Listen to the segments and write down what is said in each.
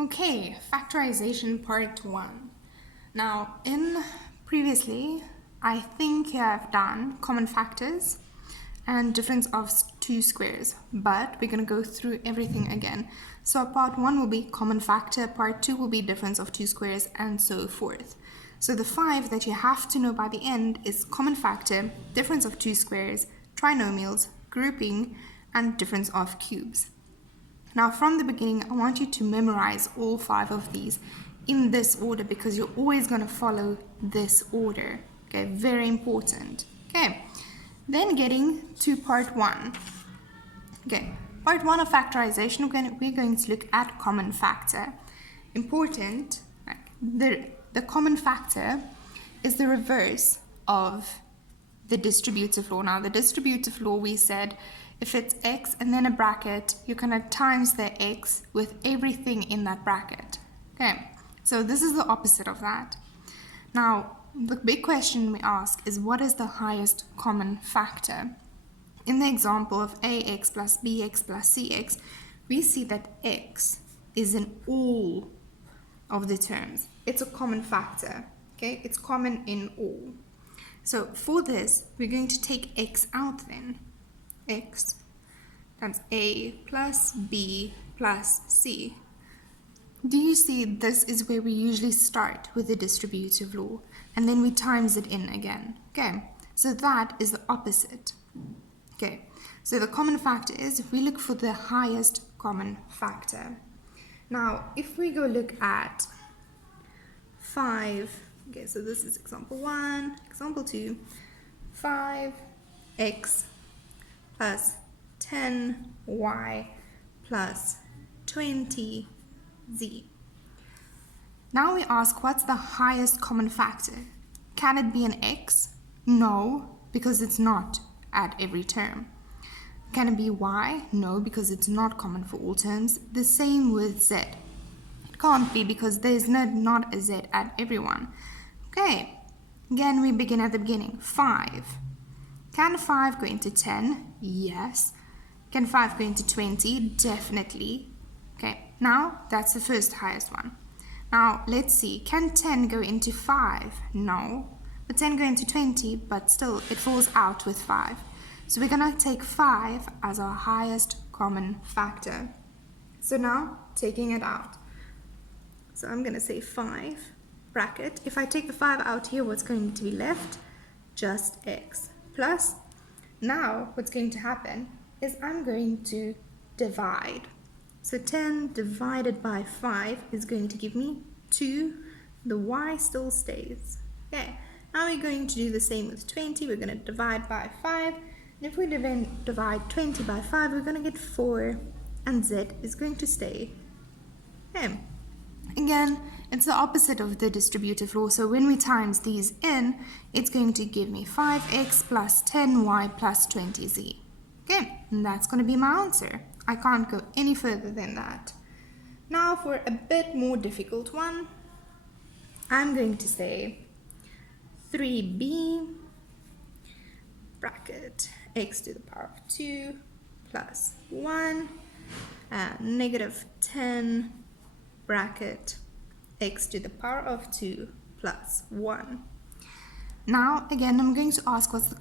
Okay, factorization part 1. Now, previously, I think I've done common factors and difference of two squares, but we're going to go through everything again. So part 1 will be common factor, part 2 will be difference of two squares, and so forth. So the 5 that you have to know by the end is common factor, difference of two squares, trinomials, grouping, and difference of cubes. Now from the beginning, I want you to memorize all 5 of these in this order because you're always going to follow this order. Okay, very important. Okay, then getting to part 1. Okay, part 1 of factorization, we're going to look at common factor. Important, the common factor is the reverse of the distributive law. Now the distributive law, we said if it's x and then a bracket, you're going to times the x with everything in that bracket. Okay, so this is the opposite of that. Now the big question we ask is, what is the highest common factor? In the example of ax plus bx plus cx, we see that x is in all of the terms. It's a common factor. Okay, it's common in all. So for this, we're going to take x out then. X times a plus b plus c. Do you see this is where we usually start with the distributive law and then we times it in again. Okay, so that is the opposite. Okay, so the common factor is we look for the highest common factor. Now if we go look at 5, okay, so this is example 1, example 2, 5x plus 10y plus 20z. Now we ask, what's the highest common factor? Can it be an x? No, because it's not at every term. Can it be y? No, because it's not common for all terms. The same with z. It can't be because there's not a z at everyone. Okay, again we begin at the beginning. 5. Can 5 go into 10? Yes. Can 5 go into 20? Definitely. Okay, now that's the first highest one. Now let's see, can 10 go into 5? No. But 10 go into 20, but still it falls out with 5. So we're going to take 5 as our highest common factor. So now taking it out. So I'm going to say 5 bracket. If I take the 5 out here, what's going to be left? Just x. Plus, now what's going to happen is I'm going to divide. So 10 divided by 5 is going to give me 2. The y still stays. Okay, now we're going to do the same with 20. We're going to divide by 5. And if we divide 20 by 5, we're going to get 4. And z is going to stay. Okay. Again, it's the opposite of the distributive law. So when we times these in, it's going to give me 5x plus 10y plus 20z. Okay, and that's going to be my answer. I can't go any further than that. Now for a bit more difficult one, I'm going to say 3b bracket x to the power of 2 plus 1 and negative 10 bracket x to the power of 2 plus 1. Now again, I'm going to ask what's the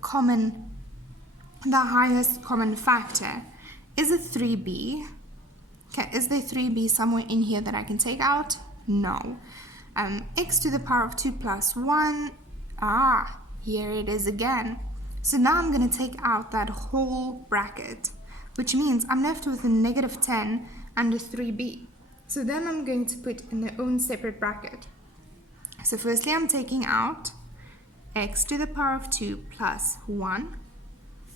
highest common factor. Is it 3b? Okay, is there 3b somewhere in here that I can take out? No. X to the power of 2 plus 1. Here it is again. So now I'm going to take out that whole bracket, which means I'm left with a negative 10 and a 3b. So then I'm going to put in their own separate bracket. So firstly, I'm taking out x to the power of 2 plus 1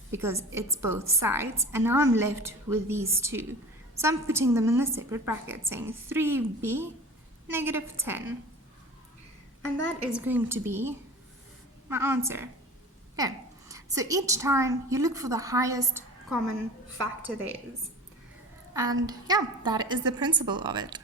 because it's both sides. And now I'm left with these two. So I'm putting them in the separate bracket, saying 3b negative 10. And that is going to be my answer. Okay. So each time you look for the highest common factor there is. And yeah, that is the principle of it.